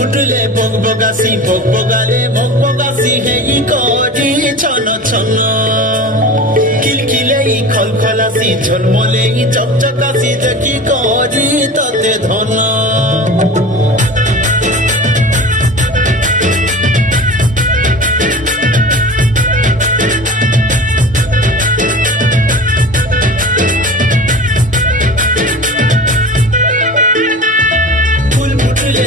ফুটুলে বগবগাসি বগবগালে বগবগাসি হেই করি ছন ছন কিলকিলেই খলখলাসি ঝলমলেই চকচকাসি দেখি করি ততে ধন ফুল ফুটুলে